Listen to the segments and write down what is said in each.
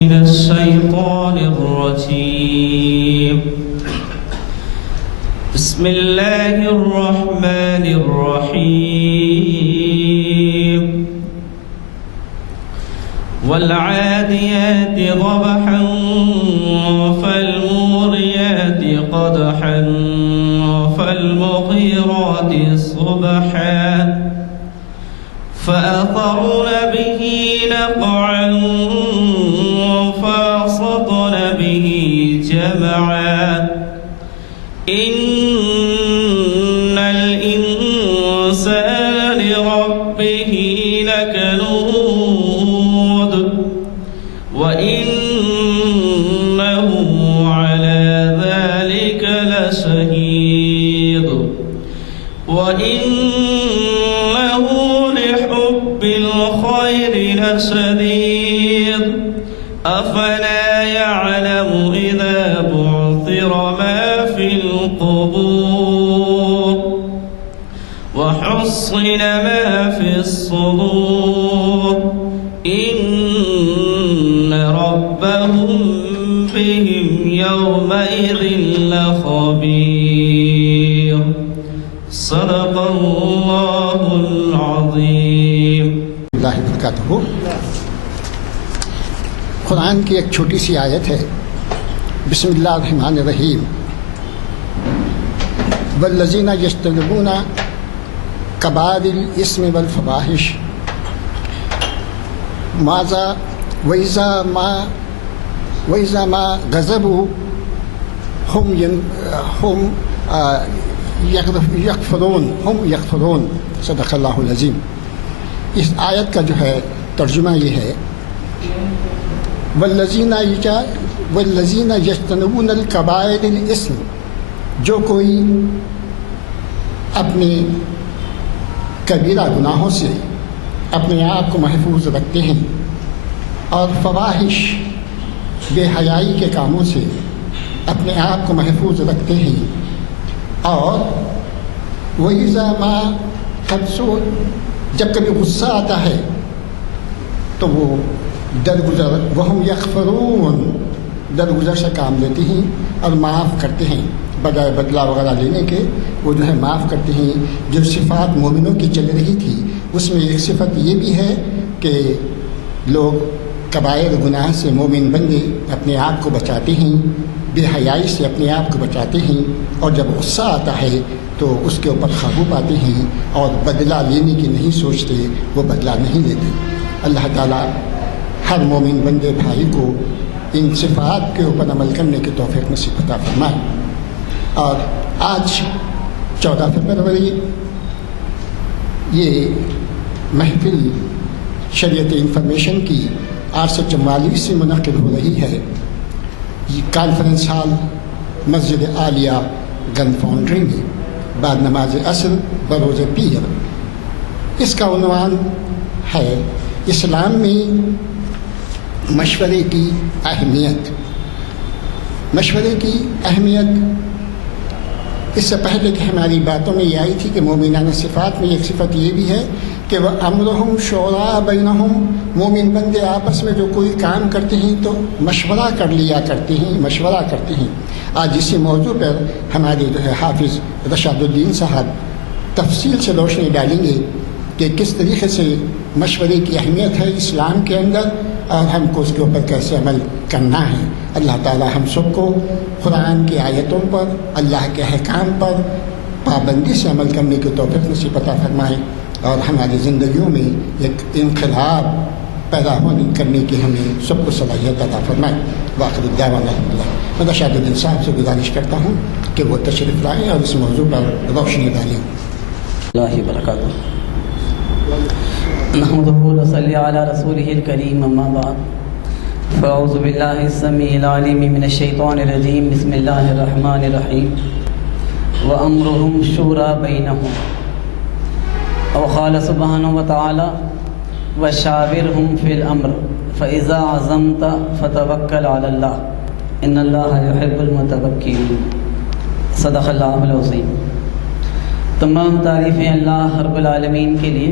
من الشيطان الرجيم. بسم الله الرحمن الرحيم. والعاديات ضبحا فالموريات قدحا فالمغيرات صبحا فأثرن به نقعا فوسطن به جمعا إن الإنسان لربه لكنود وإنه على ذلك لشهيد وإنه لحب الخير لشديد أفلا يعلم إذا بعثر ما في القبور وحصل ما في الصدور إن ربهم بهم يومئذ لخبير. صدق الله العظيم. اللہ وبرکاتہ. قرآن کی ایک چھوٹی سی آیت ہے. بسم اللہ الرحمن الرحیم. والذین یجتنبون کبائر الاسم والفواحش وإذا ما غضبوا هم یغفرون. صدق اللہ العظیم. اس آیت کا جو ہے ترجمہ یہ ہے والذین یجتنبون الکبائر الاسم، جو کوئی اپنے کبیرہ گناہوں سے اپنے آپ کو محفوظ رکھتے ہیں اور فواحش بے حیائی کے کاموں سے اپنے آپ کو محفوظ رکھتے ہیں، اور وَإِذَا مَا غَضِبُوا، جب کبھی غصہ آتا ہے تو وہ درگزر وہم یغفرون، درگزر سے کام لیتے ہیں اور معاف کرتے ہیں، بجائے بدلہ وغیرہ لینے کے وہ جو ہے معاف کرتے ہیں. جو صفات مومنوں کی چل رہی تھی اس میں ایک صفت یہ بھی ہے کہ لوگ کبائر گناہ سے مومن بندے اپنے آپ کو بچاتے ہیں، بے حیائی سے اپنے آپ کو بچاتے ہیں، اور جب غصہ آتا ہے تو اس کے اوپر قابو پاتے ہیں اور بدلہ لینے کی نہیں سوچتے، وہ بدلہ نہیں لیتے. اللہ تعالیٰ ہر مومن بندے بھائی کو ان صفات کے اوپر عمل کرنے کی توفیق نصیب عطا فرمائے. اور آج 14 فروری یہ محفل شریعت انفارمیشن کی 844 سے منعقد ہو رہی ہے. یہ کانفرنس ہال مسجد عالیہ گن فاؤنڈری میں بعد نماز عصر بروز پیر. اس کا عنوان ہے اسلام میں مشورے کی اہمیت. مشورے کی اہمیت اس سے پہلے کہ ہماری باتوں میں یہ آئی تھی کہ مومنانہ صفات میں ایک صفت یہ بھی ہے کہ وہ امرہم شورا بینہم، مومن بندے آپس میں جو کوئی کام کرتے ہیں تو مشورہ کر لیا کرتے ہیں، مشورہ کرتے ہیں. آج اسی موضوع پر ہمارے جو ہے حافظ رشاد الدین صاحب تفصیل سے روشنی ڈالیں گے کہ کس طریقے سے مشورے کی اہمیت ہے اسلام کے اندر اور ہم کو اس کے اوپر کیسے عمل کرنا ہے. اللہ تعالی ہم سب کو قرآن کی آیتوں پر، اللہ کے احکام پر پابندی سے عمل کرنے کی توفیق نصیب عطا فرمائے اور ہماری زندگیوں میں ایک انقلاب پیدا کرنے کی ہمیں سب کو صلاحیت عطا فرمائے. وآخر دعوانا الحمدللہ. میں رشاد الدین صاحب سے گزارش کرتا ہوں کہ وہ تشریف لائیں اور اس موضوع پر روشنی ڈالیں. اللہ وبرکاتہ. نحمده ونصلي على رسوله الكريم اما بعد فاعوذ بالله السميع العليم من الشيطان الرجيم. بسم الله الرحمن الرحيم. وامرهم شورى بينهم. وقال سبحانه وتعالى وشاورهم في الامر فاذا عزمت فتوكل على الله ان الله يحب المتوكلين. صدق الله العظيم. تمام تعریفیں اللہ رب العالمین کے لیے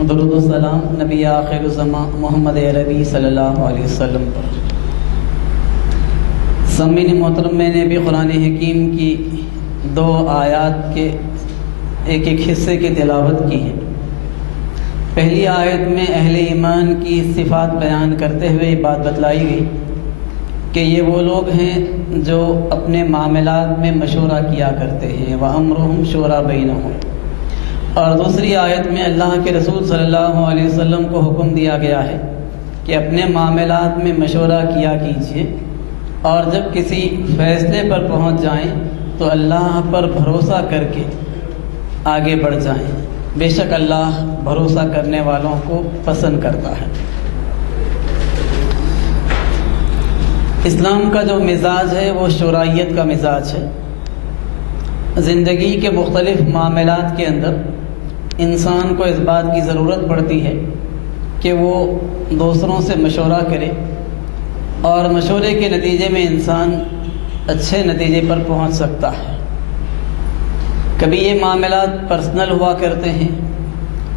درود و سلام نبی آخر الزمان محمد عربی صلی اللہ علیہ وسلم پر۔ سامعین محترم، میں نے بھی قرآن حکیم کی 2 آیات کے ایک حصے کی تلاوت کی ہے۔ پہلی آیت میں اہل ایمان کی صفات بیان کرتے ہوئے یہ بات بتلائی گئی کہ یہ وہ لوگ ہیں جو اپنے معاملات میں مشورہ کیا کرتے ہیں، وَأَمْرُهُمْ شُورَىٰ بَيْنَهُمْ۔ اور دوسری آیت میں اللہ کے رسول صلی اللہ علیہ وسلم کو حکم دیا گیا ہے کہ اپنے معاملات میں مشورہ کیا کیجیے، اور جب کسی فیصلے پر پہنچ جائیں تو اللہ پر بھروسہ کر کے آگے بڑھ جائیں، بے شک اللہ بھروسہ کرنے والوں کو پسند کرتا ہے۔ اسلام کا جو مزاج ہے وہ شورائیت کا مزاج ہے۔ زندگی کے مختلف معاملات کے اندر انسان کو اس بات کی ضرورت پڑتی ہے کہ وہ دوسروں سے مشورہ کرے، اور مشورے کے نتیجے میں انسان اچھے نتیجے پر پہنچ سکتا ہے۔ کبھی یہ معاملات پرسنل ہوا کرتے ہیں،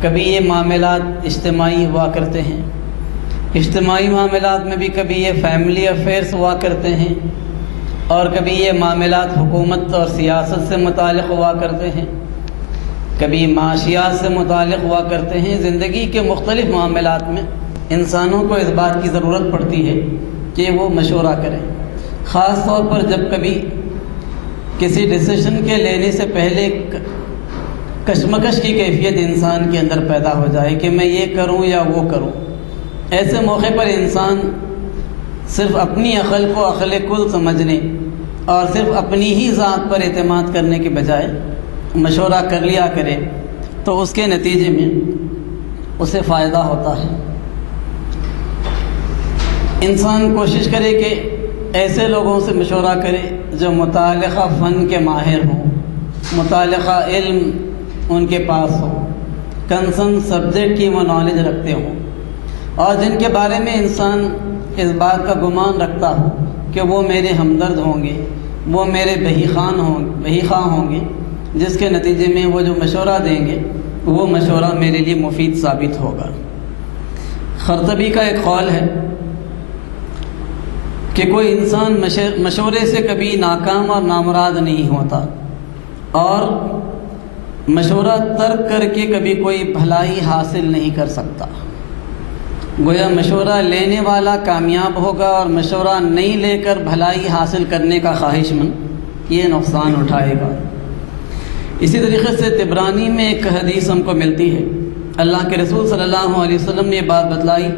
کبھی یہ معاملات اجتماعی ہوا کرتے ہیں۔ اجتماعی معاملات میں بھی کبھی یہ فیملی افیئرس ہوا کرتے ہیں، اور کبھی یہ معاملات حکومت اور سیاست سے متعلق ہوا کرتے ہیں، کبھی معاشیات سے متعلق ہوا کرتے ہیں۔ زندگی کے مختلف معاملات میں انسانوں کو اس بات کی ضرورت پڑتی ہے کہ وہ مشورہ کریں، خاص طور پر جب کبھی کسی ڈیسیشن کے لینے سے پہلے کشمکش کی کیفیت انسان کے اندر پیدا ہو جائے کہ میں یہ کروں یا وہ کروں۔ ایسے موقع پر انسان صرف اپنی عقل کو عقل کل سمجھنے اور صرف اپنی ہی ذات پر اعتماد کرنے کے بجائے مشورہ کر لیا کرے تو اس کے نتیجے میں اسے فائدہ ہوتا ہے۔ انسان کوشش کرے کہ ایسے لوگوں سے مشورہ کرے جو متعلقہ فن کے ماہر ہوں، متعلقہ علم ان کے پاس ہو، کنسرن سبجیکٹ کی وہ نالج رکھتے ہوں، اور جن کے بارے میں انسان اس بات کا گمان رکھتا ہو کہ وہ میرے ہمدرد ہوں گے، وہ میرے بہی خواہ ہوں گے، جس کے نتیجے میں وہ جو مشورہ دیں گے وہ مشورہ میرے لیے مفید ثابت ہوگا۔ خرطبی کا ایک قول ہے کہ کوئی انسان مشورے سے کبھی ناکام اور نامراد نہیں ہوتا، اور مشورہ ترک کر کے کبھی کوئی بھلائی حاصل نہیں کر سکتا۔ گویا مشورہ لینے والا کامیاب ہوگا، اور مشورہ نہیں لے کر بھلائی حاصل کرنے کا خواہش مند یہ نقصان اٹھائے گا۔ اسی طریقے سے طبرانی میں ایک حدیث ہم کو ملتی ہے، اللہ کے رسول صلی اللہ علیہ وسلم نے یہ بات بتلائی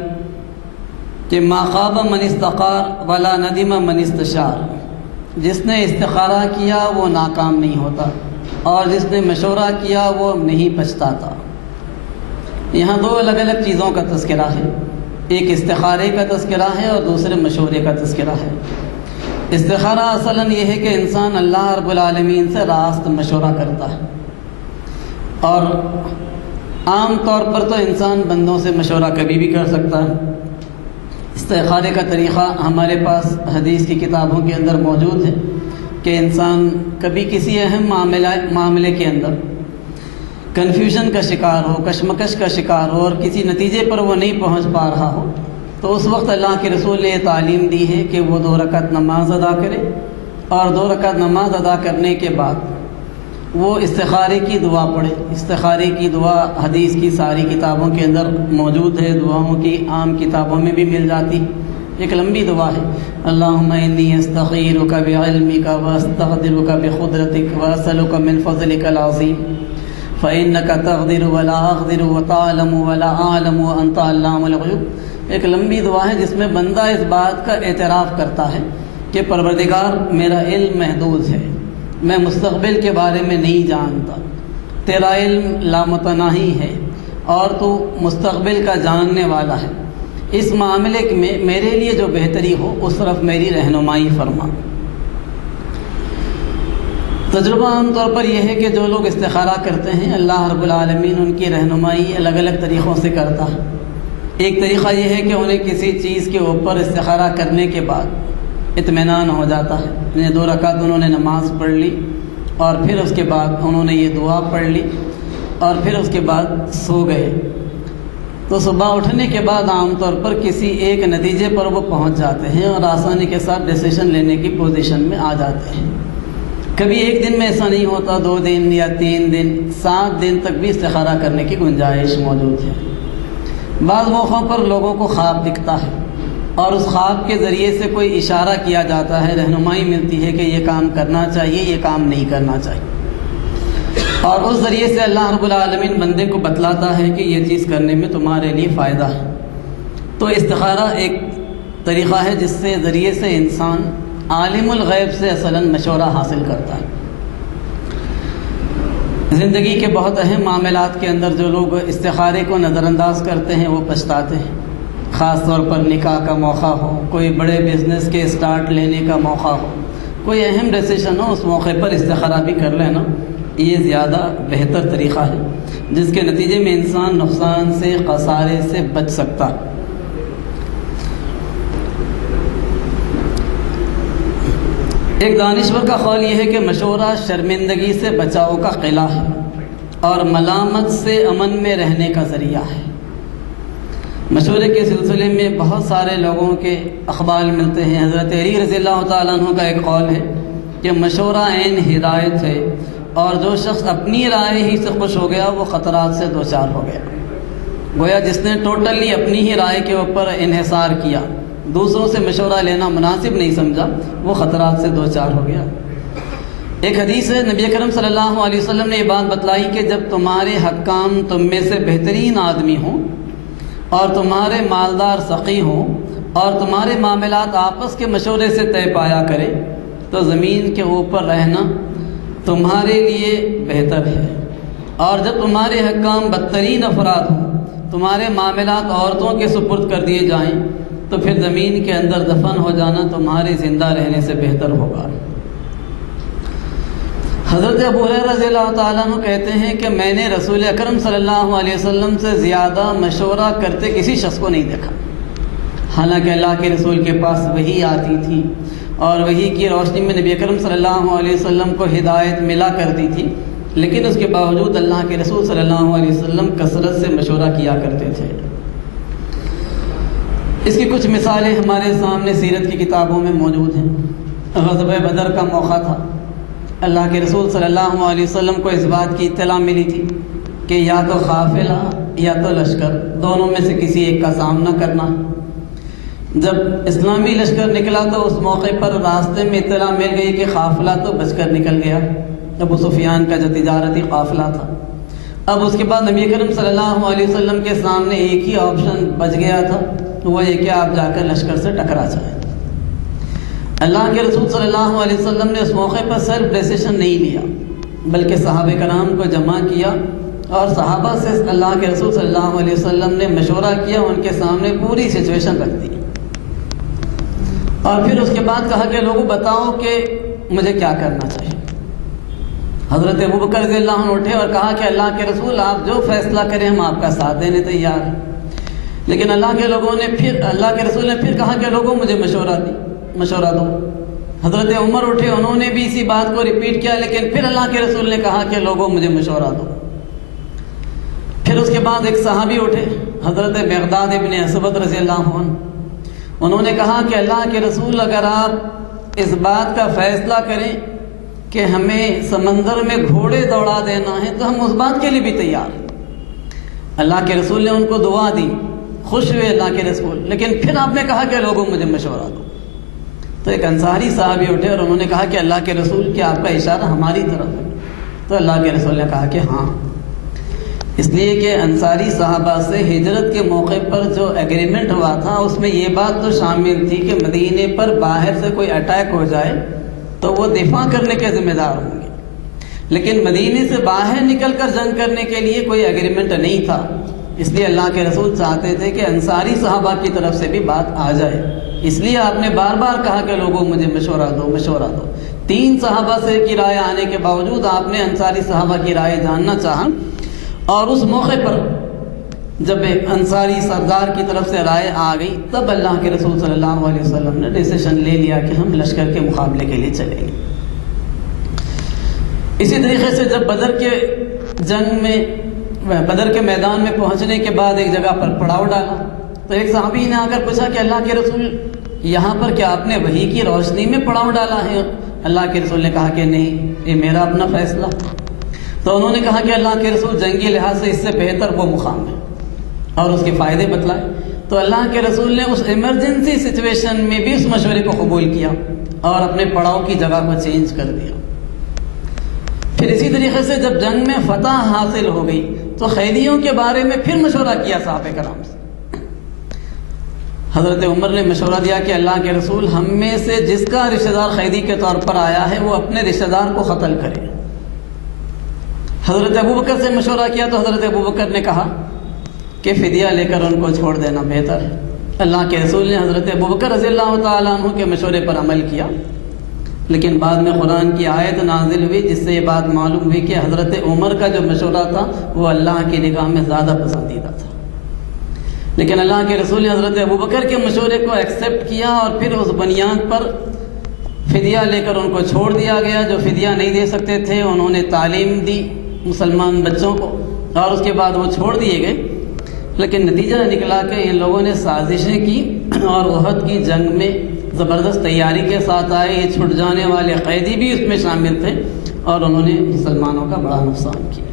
کہ ما خاب من استخار ولا ندم من استشار۔ جس نے استخارہ کیا وہ ناکام نہیں ہوتا، اور جس نے مشورہ کیا وہ نہیں پچھتاتا۔ یہاں 2 الگ الگ چیزوں کا تذکرہ ہے، ایک استخارے کا تذکرہ ہے اور دوسرے مشورے کا تذکرہ ہے۔ استخارہ اصلاً یہ ہے کہ انسان اللہ رب العالمین سے راست مشورہ کرتا ہے، اور عام طور پر تو انسان بندوں سے مشورہ کبھی بھی کر سکتا ہے۔ استخارے کا طریقہ ہمارے پاس حدیث کی کتابوں کے اندر موجود ہے کہ انسان کبھی کسی اہم معاملے کے اندر کنفیوژن کا شکار ہو، کشمکش کا شکار ہو، اور کسی نتیجے پر وہ نہیں پہنچ پا رہا ہو، تو اس وقت اللہ کے رسول نے یہ تعلیم دی ہے کہ وہ 2 رکعت نماز ادا کرے، اور 2 رکعت نماز ادا کرنے کے بعد وہ استخارے کی دعا پڑھے۔ استخارے کی دعا حدیث کی ساری کتابوں کے اندر موجود ہے، دعاؤں کی عام کتابوں میں بھی مل جاتی۔ ایک لمبی دعا ہے، اللہم انی استخیرک بعلمک واستقدرک بقدرتک واسألک من فضلک العظیم فإنک تقدر ولا اقدر وتعلم ولا اعلم وانت علام الغیوب۔ ایک لمبی دعا ہے جس میں بندہ اس بات کا اعتراف کرتا ہے کہ پروردگار میرا علم محدود ہے، میں مستقبل کے بارے میں نہیں جانتا، تیرا علم لامتناہی ہے، اور تو مستقبل کا جاننے والا ہے۔ اس معاملے میں میرے لیے جو بہتری ہو اس طرف میری رہنمائی فرما۔ تجربہ عام طور پر یہ ہے کہ جو لوگ استخارہ کرتے ہیں اللہ رب العالمین ان کی رہنمائی الگ الگ طریقوں سے کرتا ہے۔ ایک طریقہ یہ ہے کہ انہیں کسی چیز کے اوپر استخارہ کرنے کے بعد اطمینان ہو جاتا ہے، انہیں 2 رکعت انہوں نے نماز پڑھ لی، اور پھر اس کے بعد انہوں نے یہ دعا پڑھ لی، اور پھر اس کے بعد سو گئے۔ تو صبح اٹھنے کے بعد عام طور پر کسی ایک نتیجے پر وہ پہنچ جاتے ہیں اور آسانی کے ساتھ ڈیسیشن لینے کی پوزیشن میں آ جاتے ہیں۔ کبھی ایک دن میں ایسا نہیں ہوتا، 2 دن یا 3 دن 7 دن تک بھی استخارہ کرنے کی گنجائش موجود ہے۔ بعض موقعوں پر لوگوں کو خواب دکھتا ہے اور اس خواب کے ذریعے سے کوئی اشارہ کیا جاتا ہے، رہنمائی ملتی ہے کہ یہ کام کرنا چاہیے، یہ کام نہیں کرنا چاہیے، اور اس ذریعے سے اللہ رب العالمین بندے کو بتلاتا ہے کہ یہ چیز کرنے میں تمہارے لیے فائدہ ہے۔ تو استخارہ ایک طریقہ ہے جس سے ذریعے سے انسان عالم الغیب سے اصلاً مشورہ حاصل کرتا ہے۔ زندگی کے بہت اہم معاملات کے اندر جو لوگ استخارے کو نظر انداز کرتے ہیں وہ پچھتاتے ہیں، خاص طور پر نکاح کا موقع ہو، کوئی بڑے بزنس کے سٹارٹ لینے کا موقع ہو، کوئی اہم ڈیسیشن ہو، اس موقع پر استخارہ بھی کر لینا یہ زیادہ بہتر طریقہ ہے جس کے نتیجے میں انسان نقصان سے، خسارے سے بچ سکتا۔ ایک دانشور کا قول یہ ہے کہ مشورہ شرمندگی سے بچاؤ کا قلعہ ہے اور ملامت سے امن میں رہنے کا ذریعہ ہے۔ مشورے کے سلسلے میں بہت سارے لوگوں کے اقوال ملتے ہیں۔ حضرت علی رضی اللہ تعالیٰ عنہ کا ایک قول ہے کہ مشورہ عین ہدایت ہے، اور جو شخص اپنی رائے ہی سے خوش ہو گیا وہ خطرات سے دوچار ہو گیا۔ گویا جس نے ٹوٹلی اپنی ہی رائے کے اوپر انحصار کیا، دوسروں سے مشورہ لینا مناسب نہیں سمجھا، وہ خطرات سے دوچار ہو گیا۔ ایک حدیث ہے، نبی اکرم صلی اللہ علیہ وسلم نے یہ بات بتلائی کہ جب تمہارے حکام تم میں سے بہترین آدمی ہوں اور تمہارے مالدار سخی ہوں اور تمہارے معاملات آپس کے مشورے سے طے پایا کریں تو زمین کے اوپر رہنا تمہارے لیے بہتر ہے، اور جب تمہارے حکام بدترین افراد ہوں، تمہارے معاملات عورتوں کے سپرد کر دیے جائیں تو پھر زمین کے اندر دفن ہو جانا تمہارے زندہ رہنے سے بہتر ہوگا۔ حضرت ابو ہریرہ رضی اللہ تعالیٰ عنہ کہتے ہیں کہ میں نے رسول اکرم صلی اللہ علیہ وسلم سے زیادہ مشورہ کرتے کسی شخص کو نہیں دیکھا، حالانکہ اللہ کے رسول کے پاس وحی آتی تھی اور وحی کی روشنی میں نبی اکرم صلی اللہ علیہ وسلم کو ہدایت ملا کرتی تھی، لیکن اس کے باوجود اللہ کے رسول صلی اللہ علیہ وسلم کثرت سے مشورہ کیا کرتے تھے۔ اس کی کچھ مثالیں ہمارے سامنے سیرت کی کتابوں میں موجود ہیں۔ غزوہ بدر کا موقع تھا، اللہ کے رسول صلی اللہ علیہ وسلم کو اس بات کی اطلاع ملی تھی کہ یا تو قافلہ یا تو لشکر، دونوں میں سے کسی ایک کا سامنا کرنا۔ جب اسلامی لشکر نکلا تو اس موقع پر راستے میں اطلاع مل گئی کہ قافلہ تو بچ کر نکل گیا، ابو سفیان کا جو تجارتی قافلہ تھا۔ اب اس کے بعد نبی کریم صلی اللہ علیہ وسلم کے سامنے ایک ہی آپشن بچ گیا تھا، وہ یہ کہ آپ جا کر لشکر سے ٹکرا جائیں۔ اللہ کے رسول صلی اللہ علیہ وسلم نے اس موقع پر صرف ڈیسیشن نہیں لیا، بلکہ صحابہ کرام کو جمع کیا اور صحابہ سے اللہ کے رسول صلی اللہ علیہ وسلم نے مشورہ کیا، ان کے سامنے پوری سچویشن رکھ دی، اور پھر اس کے بعد کہا کہ لوگوں بتاؤ کہ مجھے کیا کرنا چاہیے۔ حضرت ابوبکر رضی اللہ عنہ اٹھے اور کہا کہ اللہ کے رسول آپ جو فیصلہ کریں ہم آپ کا ساتھ دینے تیار ہیں، لیکن اللہ کے رسول نے پھر کہا کہ لوگوں مجھے مشورہ دو۔ حضرت عمر اٹھے، انہوں نے بھی اسی بات کو ریپیٹ کیا، لیکن پھر اللہ کے رسول نے کہا کہ لوگوں مجھے مشورہ دو۔ پھر اس کے بعد ایک صحابی اٹھے، حضرت مقداد ابن اسود رضی اللہ عنہ، انہوں نے کہا کہ اللہ کے رسول اگر آپ اس بات کا فیصلہ کریں کہ ہمیں سمندر میں گھوڑے دوڑا دینا ہے تو ہم اس بات کے لیے بھی تیار ہیں۔ اللہ کے رسول نے ان کو دعا دی، خوش ہوئے اللہ کے رسول، لیکن پھر آپ نے کہا کہ لوگوں مجھے مشورہ دو۔ تو ایک انصاری صحابی اٹھے اور انہوں نے کہا کہ اللہ کے رسول کیا آپ کا اشارہ ہماری طرف ہے؟ تو اللہ کے رسول نے کہا کہ ہاں، اس لیے کہ انصاری صحابہ سے ہجرت کے موقع پر جو ایگریمنٹ ہوا تھا اس میں یہ بات تو شامل تھی کہ مدینے پر باہر سے کوئی اٹیک ہو جائے تو وہ دفاع کرنے کے ذمہ دار ہوں گے، لیکن مدینے سے باہر نکل کر جنگ کرنے کے لیے کوئی ایگریمنٹ نہیں تھا۔ اس لیے اللہ کے رسول چاہتے تھے کہ انصاری صحابہ کی طرف سے بھی بات آ جائے، اس لیے آپ نے بار بار کہا کہ لوگوں مجھے مشورہ دو۔ 3 صحابہ سے کی رائے آنے کے باوجود آپ نے انصاری صحابہ کی رائے جاننا چاہا، اور اس موقع پر جب ایک انصاری سردار کی طرف سے رائے آ گئی تب اللہ کے رسول صلی اللہ علیہ وسلم نے ڈیسیشن لے لیا کہ ہم لشکر کے مقابلے کے لیے چلیں گے۔ اسی طریقے سے جب بدر کے جنگ میں بدر کے میدان میں پہنچنے کے بعد ایک جگہ پر پڑاؤ ڈالا تو ایک صحابی نے آ کر پوچھا کہ اللہ کے رسول یہاں پر کیا آپ نے وحی کی روشنی میں پڑاؤ ڈالا ہے؟ اللہ کے رسول نے کہا کہ نہیں، یہ میرا اپنا فیصلہ۔ تو انہوں نے کہا کہ اللہ کے رسول جنگی لحاظ سے اس سے بہتر وہ مقام ہے اور اس کے فائدے بتلائے۔ تو اللہ کے رسول نے اس ایمرجنسی سچویشن میں بھی اس مشورے کو قبول کیا اور اپنے پڑاؤ کی جگہ کو چینج کر دیا۔ پھر اسی طریقے سے جب جنگ میں فتح حاصل ہو گئی تو قیدیوں کے بارے میں پھر مشورہ کیا صحابہ کرام سے۔ حضرت عمر نے مشورہ دیا کہ اللہ کے رسول ہم میں سے جس کا رشتہ دار قیدی کے طور پر آیا ہے وہ اپنے رشتہ دار کو قتل کرے۔ حضرت ابوبکر سے مشورہ کیا تو حضرت ابوبکر نے کہا کہ فدیہ لے کر ان کو چھوڑ دینا بہتر ہے۔ اللہ کے رسول نے حضرت ابوبکر رضی اللہ تعالیٰ عنہ کے مشورے پر عمل کیا، لیکن بعد میں قرآن کی آیت نازل ہوئی جس سے یہ بات معلوم ہوئی کہ حضرت عمر کا جو مشورہ تھا وہ اللہ کی نگاہ میں زیادہ پسندیدہ تھا، لیکن اللہ کے رسول نے حضرت ابوبکر کے مشورے کو ایکسیپٹ کیا اور پھر اس بنیاد پر فدیہ لے کر ان کو چھوڑ دیا گیا۔ جو فدیہ نہیں دے سکتے تھے انہوں نے تعلیم دی مسلمان بچوں کو اور اس کے بعد وہ چھوڑ دیے گئے، لیکن نتیجہ نکلا کہ ان لوگوں نے سازشیں کی اور احد کی جنگ میں زبردست تیاری کے ساتھ آئے۔ یہ چھٹ جانے والے قیدی بھی اس میں شامل تھے اور انہوں نے مسلمانوں کا بڑا نقصان کیا۔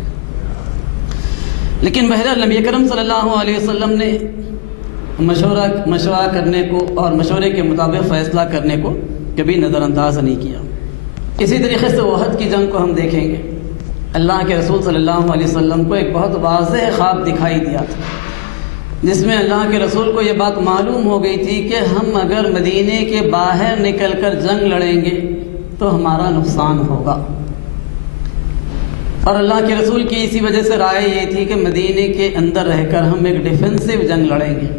لیکن بہرحال نبی کرم صلی اللہ علیہ وسلم نے مشورہ کرنے کو اور مشورے کے مطابق فیصلہ کرنے کو کبھی نظر انداز نہیں کیا۔ اسی طریقے سے احد کی جنگ کو ہم دیکھیں گے، اللہ کے رسول صلی اللہ علیہ وسلم کو ایک بہت واضح خواب دکھائی دیا تھا جس میں اللہ کے رسول کو یہ بات معلوم ہو گئی تھی کہ ہم اگر مدینے کے باہر نکل کر جنگ لڑیں گے تو ہمارا نقصان ہوگا، اور اللہ کے رسول کی اسی وجہ سے رائے یہ تھی کہ مدینے کے اندر رہ کر ہم ایک ڈیفینسو جنگ لڑیں گے۔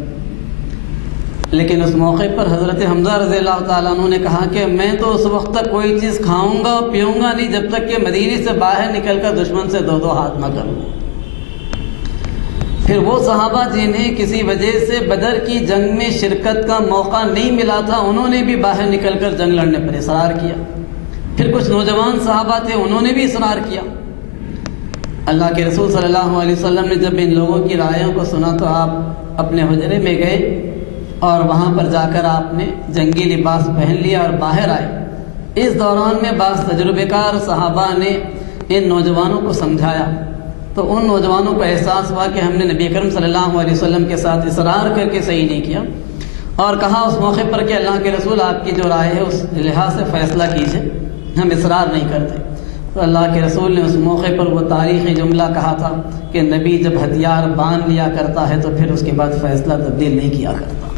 لیکن اس موقع پر حضرت حمزہ رضی اللہ تعالیٰ عنہ نے کہا کہ میں تو اس وقت تک کوئی چیز کھاؤں گا اور پیوں گا نہیں جب تک کہ مدینے سے باہر نکل کر دشمن سے دو ہاتھ نہ کروں۔ پھر وہ صحابہ جنہیں کسی وجہ سے بدر کی جنگ میں شرکت کا موقع نہیں ملا تھا انہوں نے بھی باہر نکل کر جنگ لڑنے پر اصرار کیا۔ پھر کچھ نوجوان صحابہ تھے انہوں نے بھی اصرار کیا۔ اللہ کے رسول صلی اللہ علیہ وسلم نے جب ان لوگوں کی رائےوں کو سنا تو آپ اپنے حجرے میں گئے اور وہاں پر جا کر آپ نے جنگی لباس پہن لیا اور باہر آئے۔ اس دوران میں بعض تجربے کار صحابہ نے ان نوجوانوں کو سمجھایا تو ان نوجوانوں کو احساس ہوا کہ ہم نے نبی کرم صلی اللہ علیہ وسلم کے ساتھ اصرار کر کے صحیح نہیں کیا، اور کہا اس موقع پر کہ اللہ کے رسول آپ کی جو رائے ہے اس لحاظ سے فیصلہ کیجیے، ہم اصرار نہیں کرتے۔ تو اللہ کے رسول نے اس موقع پر وہ تاریخی جملہ کہا تھا کہ نبی جب ہتھیار باندھ لیا کرتا ہے تو پھر اس کے بعد فیصلہ تبدیل نہیں کیا کرتا۔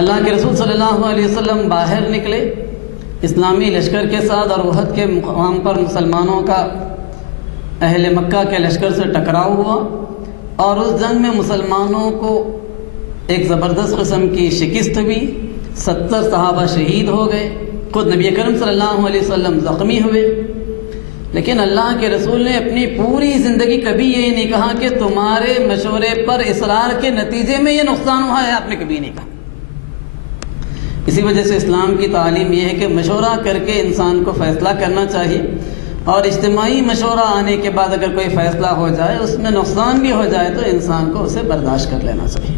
اللہ کے رسول صلی اللہ علیہ وسلم باہر نکلے اسلامی لشکر کے ساتھ، اور احد کے مقام پر مسلمانوں کا اہل مکہ کے لشکر سے ٹکراؤ ہوا، اور اس جنگ میں مسلمانوں کو ایک زبردست قسم کی شکست ہوئی، 70 صحابہ شہید ہو گئے، خود نبی کرم صلی اللہ علیہ وسلم زخمی ہوئے۔ لیکن اللہ کے رسول نے اپنی پوری زندگی کبھی یہ نہیں کہا کہ تمہارے مشورے پر اصرار کے نتیجے میں یہ نقصان ہوا ہے، آپ نے کبھی نہیں کہا۔ اسی وجہ سے اسلام کی تعلیم یہ ہے کہ مشورہ کر کے انسان کو فیصلہ کرنا چاہیے، اور اجتماعی مشورہ آنے کے بعد اگر کوئی فیصلہ ہو جائے اس میں نقصان بھی ہو جائے تو انسان کو اسے برداشت کر لینا چاہیے۔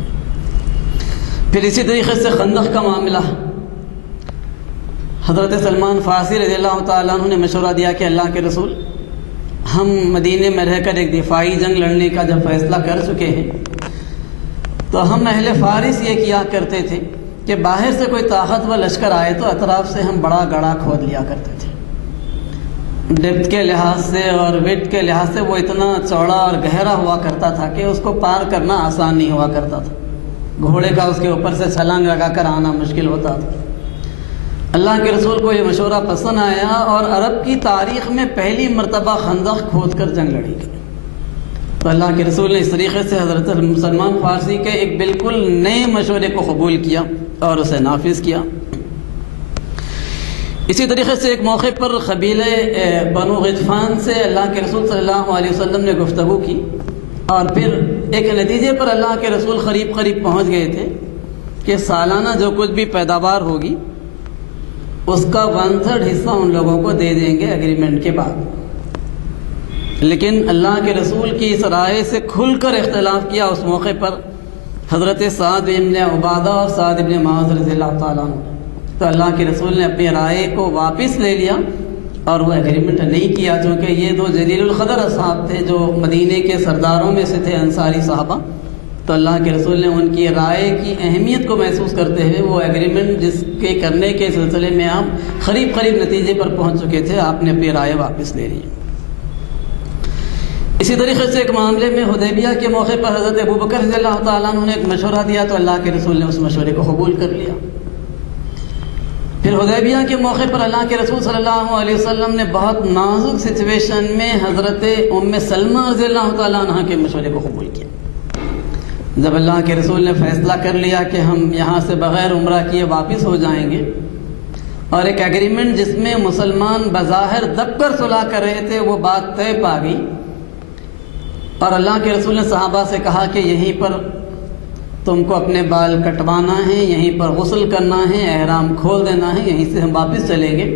پھر اسی طریقے سے خندق کا معاملہ، حضرت سلمان فارسی رضی اللہ تعالیٰ عنہ نے مشورہ دیا کہ اللہ کے رسول ہم مدینے میں رہ کر ایک دفاعی جنگ لڑنے کا جب فیصلہ کر چکے ہیں تو ہم اہل فارس یہ کیا کرتے تھے کہ باہر سے کوئی طاقتور لشکر آئے تو اطراف سے ہم بڑا گڑھا کھود لیا کرتے تھے۔ ڈیپتھ کے لحاظ سے اور ویڈتھ کے لحاظ سے وہ اتنا چوڑا اور گہرا ہوا کرتا تھا کہ اس کو پار کرنا آسان نہیں ہوا کرتا تھا، گھوڑے کا اس کے اوپر سے چھلانگ لگا کر آنا مشکل ہوتا تھا۔ اللہ کے رسول کو یہ مشورہ پسند آیا اور عرب کی تاریخ میں پہلی مرتبہ خندق کھود کر جنگ لڑی گئی۔ تو اللہ کے رسول نے اس طریقے سے حضرت سلمان فارسی کے ایک بالکل نئے مشورے کو قبول کیا اور اسے نافذ کیا۔ اسی طریقے سے ایک موقع پر قبیلہ بنو غطفان سے اللہ کے رسول صلی اللہ علیہ وسلم نے گفتگو کی، اور پھر ایک نتیجے پر اللہ کے رسول قریب پہنچ گئے تھے کہ سالانہ جو کچھ بھی پیداوار ہوگی اس کا 1/3 حصہ ان لوگوں کو دے دیں گے ایگریمنٹ کے بعد۔ لیکن اللہ کے رسول کی اس رائے سے کھل کر اختلاف کیا اس موقع پر حضرت سعد بن عبادہ اور سعد بن معاذ رضی اللہ تعالیٰ عنہ۔ تو اللہ کے رسول نے اپنی رائے کو واپس لے لیا اور وہ ایگریمنٹ نہیں کیا، چونکہ یہ دو جلیل القدر اصحاب تھے جو مدینے کے سرداروں میں سے تھے، انصاری صحابہ۔ تو اللہ کے رسول نے ان کی رائے کی اہمیت کو محسوس کرتے ہوئے وہ ایگریمنٹ جس کے کرنے کے سلسلے میں آپ قریب نتیجے پر پہنچ چکے تھے، آپ نے اپنی رائے واپس لے لی۔ اسی طریقے سے ایک معاملے میں حدیبیہ کے موقع پر حضرت ابوبکر رضی اللہ تعالیٰ عنہ نے ایک مشورہ دیا تو اللہ کے رسول نے اس مشورے کو قبول کر لیا۔ پھر حدیبیہ کے موقع پر اللہ کے رسول صلی اللہ علیہ وسلم نے بہت نازک سچویشن میں حضرت ام سلمہ رضی اللہ تعالیٰ عنہ کے مشورے کو قبول کیا۔ جب اللہ کے رسول نے فیصلہ کر لیا کہ ہم یہاں سے بغیر عمرہ کیے واپس ہو جائیں گے، اور ایک ایگریمنٹ جس میں مسلمان بظاہر دب کر صلح کر رہے تھے وہ بات طے پا گئی، اور اللہ کے رسول نے صحابہ سے کہا کہ یہیں پر تم کو اپنے بال کٹوانا ہے، یہیں پر غسل کرنا ہے، احرام کھول دینا ہے، یہیں سے ہم واپس چلیں گے۔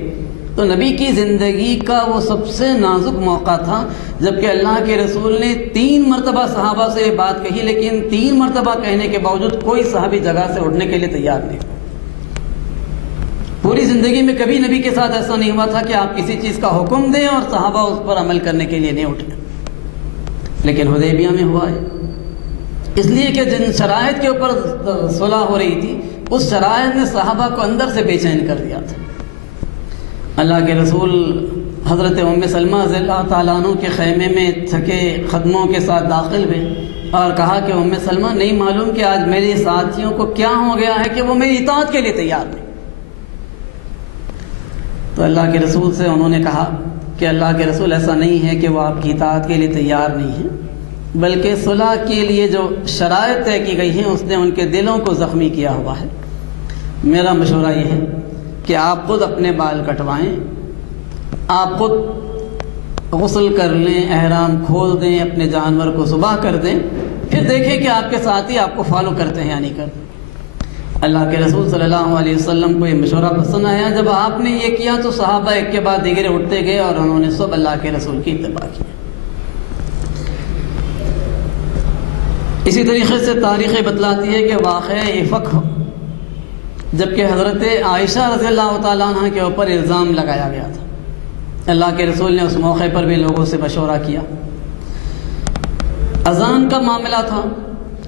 تو نبی کی زندگی کا وہ سب سے نازک موقع تھا جبکہ اللہ کے رسول نے 3 مرتبہ صحابہ سے یہ بات کہی، لیکن 3 مرتبہ کہنے کے باوجود کوئی صحابی جگہ سے اٹھنے کے لیے تیار نہیں۔ پوری زندگی میں کبھی نبی کے ساتھ ایسا نہیں ہوا تھا کہ آپ کسی چیز کا حکم دیں اور صحابہ اس پر عمل کرنے کے لیے نہیں اٹھے، لیکن حدیبیہ میں ہوا ہے، اس لیے کہ جن شرائط کے اوپر صلح ہو رہی تھی اس شرائط نے صحابہ کو اندر سے بے چین کر دیا تھا۔ اللہ کے رسول حضرت ام سلمہ رضی اللہ تعالیٰ عنہ کے خیمے میں تھکے قدموں کے ساتھ داخل ہوئے اور کہا کہ ام سلمہ نہیں معلوم کہ آج میرے ساتھیوں کو کیا ہو گیا ہے کہ وہ میری اطاعت کے لیے تیار نہیں۔ تو اللہ کے رسول سے انہوں نے کہا کہ اللہ کے رسول ایسا نہیں ہے کہ وہ آپ کی اطاعت کے لیے تیار نہیں ہیں، بلکہ صلح کے لیے جو شرائط طے کی گئی ہیں اس نے ان کے دلوں کو زخمی کیا ہوا ہے۔ میرا مشورہ یہ ہے کہ آپ خود اپنے بال کٹوائیں، آپ خود غسل کر لیں، احرام کھول دیں، اپنے جانور کو ذبح کر دیں، پھر دیکھیں کہ آپ کے ساتھی آپ کو فالو کرتے ہیں یا نہیں کرتے۔ اللہ کے رسول صلی اللہ علیہ وسلم کو یہ مشورہ پسند آیا۔ جب آپ نے یہ کیا تو صحابہ ایک کے بعد دیگر اٹھتے گئے اور انہوں نے سب اللہ کے رسول کی اتباع کی۔ اسی طریقے سے تاریخ بتلاتی ہے کہ واقعہ افک جبکہ حضرت عائشہ رضی اللہ تعالیٰ عنہ کے اوپر الزام لگایا گیا تھا، اللہ کے رسول نے اس موقع پر بھی لوگوں سے مشورہ کیا۔ اذان کا معاملہ تھا